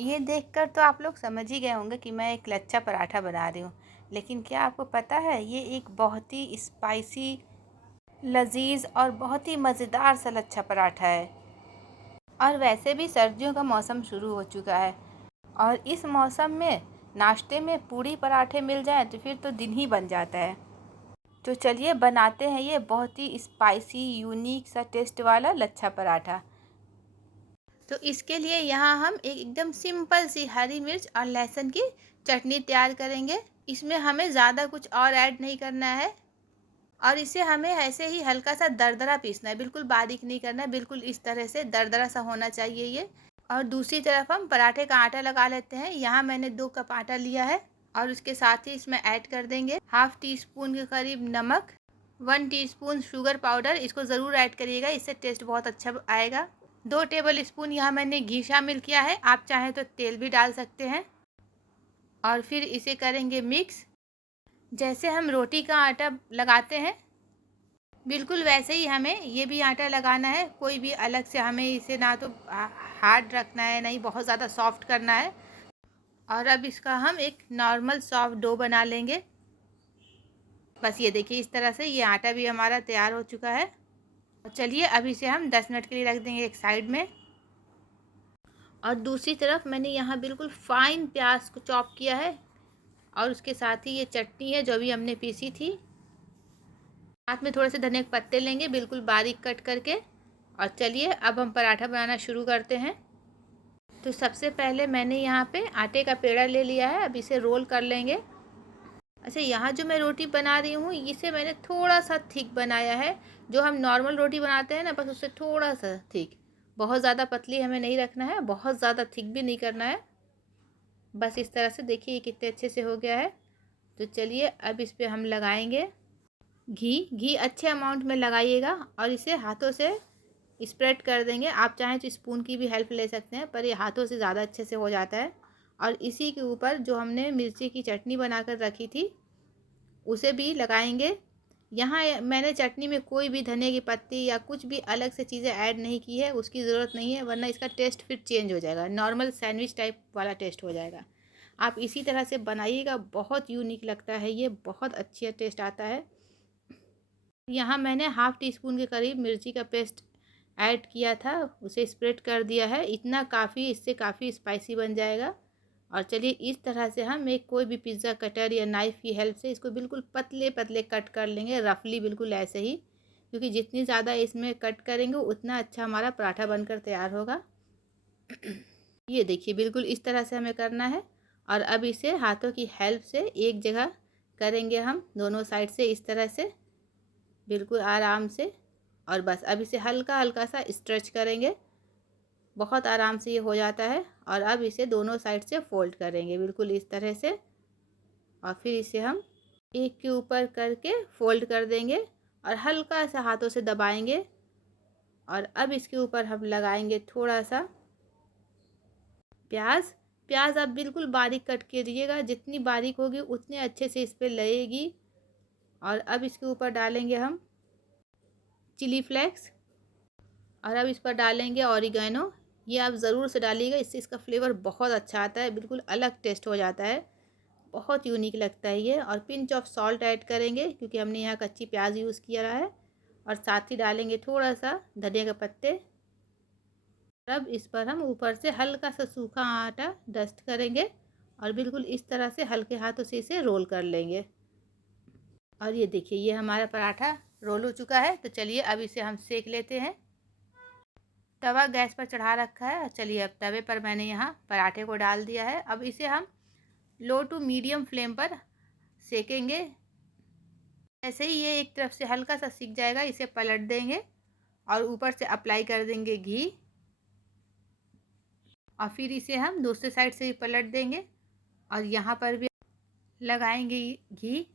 ये देखकर तो आप लोग समझ ही गए होंगे कि मैं एक लच्छा पराठा बना रही हूँ। लेकिन क्या आपको पता है ये एक बहुत ही स्पाइसी, लजीज और बहुत ही मज़ेदार सा लच्छा पराठा है। और वैसे भी सर्दियों का मौसम शुरू हो चुका है और इस मौसम में नाश्ते में पूड़ी पराठे मिल जाए तो फिर तो दिन ही बन जाता है। तो चलिए बनाते हैं ये बहुत ही स्पाइसी, यूनिक सा टेस्ट वाला लच्छा पराठा। तो इसके लिए यहाँ हम एक एकदम सिंपल सी हरी मिर्च और लहसुन की चटनी तैयार करेंगे। इसमें हमें ज़्यादा कुछ और ऐड नहीं करना है और इसे हमें ऐसे ही हल्का सा दरदरा पीसना है, बिल्कुल बारीक नहीं करना है, बिल्कुल इस तरह से दरदरा सा होना चाहिए ये। और दूसरी तरफ हम पराठे का आटा लगा लेते हैं। यहाँ मैंने 2 कप आटा लिया है और उसके साथ ही इसमें ऐड कर देंगे हाफ टी स्पून के करीब नमक, 1 टीस्पून शुगर पाउडर। इसको ज़रूर ऐड करिएगा, इससे टेस्ट बहुत अच्छा आएगा। 2 टेबल स्पून यहाँ मैंने घी शामिल किया है, आप चाहें तो तेल भी डाल सकते हैं। और फिर इसे करेंगे मिक्स। जैसे हम रोटी का आटा लगाते हैं बिल्कुल वैसे ही हमें ये भी आटा लगाना है। कोई भी अलग से हमें इसे ना तो हार्ड रखना है, नहीं बहुत ज़्यादा सॉफ्ट करना है। और अब इसका हम एक नॉर्मल सॉफ्ट डो बना लेंगे। बस ये देखिए इस तरह से ये आटा भी हमारा तैयार हो चुका है। चलिए अब इसे हम 10 मिनट के लिए रख देंगे एक साइड में। और दूसरी तरफ मैंने यहाँ बिल्कुल फाइन प्याज को चॉप किया है और उसके साथ ही ये चटनी है जो भी हमने पीसी थी। साथ में थोड़े से धनिया के पत्ते लेंगे बिल्कुल बारीक कट करके। और चलिए अब हम पराठा बनाना शुरू करते हैं। तो सबसे पहले मैंने यहाँ पे आटे का पेड़ा ले लिया है, अब इसे रोल कर लेंगे। अच्छा, यहाँ जो मैं रोटी बना रही हूँ इसे मैंने थोड़ा सा थिक बनाया है। जो हम नॉर्मल रोटी बनाते हैं ना, बस उससे थोड़ा सा थिक। बहुत ज़्यादा पतली हमें नहीं रखना है, बहुत ज़्यादा थिक भी नहीं करना है। बस इस तरह से देखिए ये कितने अच्छे से हो गया है। तो चलिए अब इस पर हम लगाएंगे घी अच्छे अमाउंट में लगाइएगा और इसे हाथों से स्प्रेड कर देंगे। आप चाहें तो स्पून की भी हेल्प ले सकते हैं, पर ये हाथों से ज़्यादा अच्छे से हो जाता है। और इसी के ऊपर जो हमने मिर्ची की चटनी बनाकर रखी थी उसे भी लगाएंगे। यहाँ मैंने चटनी में कोई भी धनिया की पत्ती या कुछ भी अलग से चीज़ें ऐड नहीं की है, उसकी ज़रूरत नहीं है, वरना इसका टेस्ट फिर चेंज हो जाएगा, नॉर्मल सैंडविच टाइप वाला टेस्ट हो जाएगा। आप इसी तरह से बनाइएगा, बहुत यूनिक लगता है ये, बहुत अच्छा टेस्ट आता है। यहाँ मैंने हाफ़ टी स्पून के करीब मिर्ची का पेस्ट ऐड किया था, उसे स्प्रेड कर दिया है। इतना काफ़ी, इससे काफ़ी स्पाइसी बन जाएगा। और चलिए इस तरह से हम एक कोई भी पिज़्ज़ा कटर या नाइफ़ की हेल्प से इसको बिल्कुल पतले पतले कट कर लेंगे, रफली बिल्कुल ऐसे ही। क्योंकि जितनी ज़्यादा इसमें कट करेंगे उतना अच्छा हमारा पराठा बनकर तैयार होगा। ये देखिए बिल्कुल इस तरह से हमें करना है। और अब इसे हाथों की हेल्प से एक जगह करेंगे हम दोनों साइड से इस तरह से, बिल्कुल आराम से। और बस अब इसे हल्का हल्का सा स्ट्रेच करेंगे, बहुत आराम से ये हो जाता है। और अब इसे दोनों साइड से फोल्ड करेंगे बिल्कुल इस तरह से। और फिर इसे हम एक के ऊपर करके फोल्ड कर देंगे और हल्का सा हाथों से दबाएंगे। और अब इसके ऊपर हम लगाएंगे थोड़ा सा प्याज आप बिल्कुल बारीक कट कीजिएगा, जितनी बारीक होगी उतने अच्छे से इस पर लगेगी। और अब इसके ऊपर डालेंगे हम चिली फ्लेक्स और अब इस पर डालेंगे ऑरिगेनो। ये आप ज़रूर से डालिएगा, इससे इसका फ्लेवर बहुत अच्छा आता है, बिल्कुल अलग टेस्ट हो जाता है, बहुत यूनिक लगता है ये। और पिंच ऑफ सॉल्ट ऐड करेंगे क्योंकि हमने यहाँ कच्ची प्याज यूज़ किया रहा है। और साथ ही डालेंगे थोड़ा सा धनिया के पत्ते। अब इस पर हम ऊपर से हल्का सा सूखा आटा डस्ट करेंगे और बिल्कुल इस तरह से हल्के हाथों से इसे रोल कर लेंगे। और ये देखिए ये हमारा पराठा रोल हो चुका है। तो चलिए अब इसे हम सेक लेते हैं। तवा गैस पर चढ़ा रखा है। चलिए अब तवे पर मैंने यहाँ पराठे को डाल दिया है। अब इसे हम लो टू मीडियम फ्लेम पर सेकेंगे। ऐसे ही ये एक तरफ से हल्का सा सिक जाएगा, इसे पलट देंगे और ऊपर से अप्लाई कर देंगे घी। और फिर इसे हम दूसरे साइड से भी पलट देंगे और यहाँ पर भी लगाएंगे घी।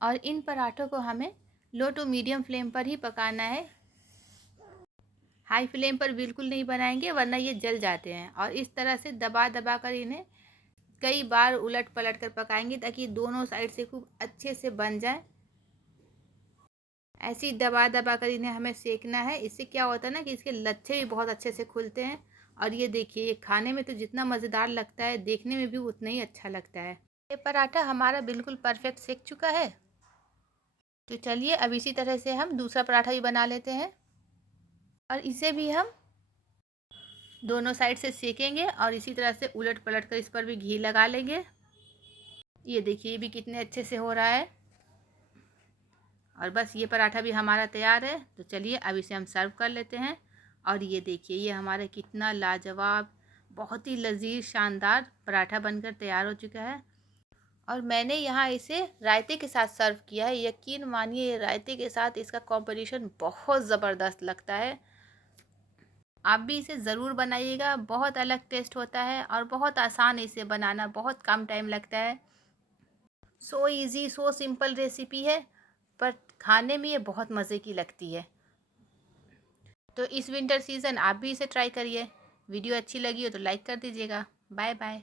और इन पराठों को हमें लो टू मीडियम फ्लेम पर ही पकाना है, हाई फ्लेम पर बिल्कुल नहीं बनाएंगे वरना ये जल जाते हैं। और इस तरह से दबा दबा कर इन्हें कई बार उलट पलट कर पकाएंगे ताकि दोनों साइड से खूब अच्छे से बन जाए। ऐसे ही दबा दबा कर इन्हें हमें सेकना है। इससे क्या होता है ना कि इसके लच्छे भी बहुत अच्छे से खुलते हैं और ये देखिए, ये खाने में तो जितना मज़ेदार लगता है, देखने में भी उतना ही अच्छा लगता है। ये पराठा हमारा बिल्कुल परफेक्ट सेक चुका है। तो चलिए अब इसी तरह से हम दूसरा पराठा भी बना लेते हैं और इसे भी हम दोनों साइड से सेकेंगे और इसी तरह से उलट पलट कर इस पर भी घी लगा लेंगे। ये देखिए, ये भी कितने अच्छे से हो रहा है। और बस ये पराठा भी हमारा तैयार है। तो चलिए अब इसे हम सर्व कर लेते हैं। और ये देखिए, ये हमारा कितना लाजवाब, बहुत ही लजीज शानदार पराठा बनकर तैयार हो चुका है। और मैंने यहाँ इसे रायते के साथ सर्व किया है। यकीन मानिए, रायते के साथ इसका कॉम्बिनेशन बहुत ज़बरदस्त लगता है। आप भी इसे ज़रूर बनाइएगा, बहुत अलग टेस्ट होता है और बहुत आसान इसे बनाना, बहुत कम टाइम लगता है। सो इज़ी, सो सिंपल रेसिपी है, पर खाने में ये बहुत मज़े की लगती है। तो इस विंटर सीज़न आप भी इसे ट्राई करिए। वीडियो अच्छी लगी हो तो लाइक कर दीजिएगा। Bye bye.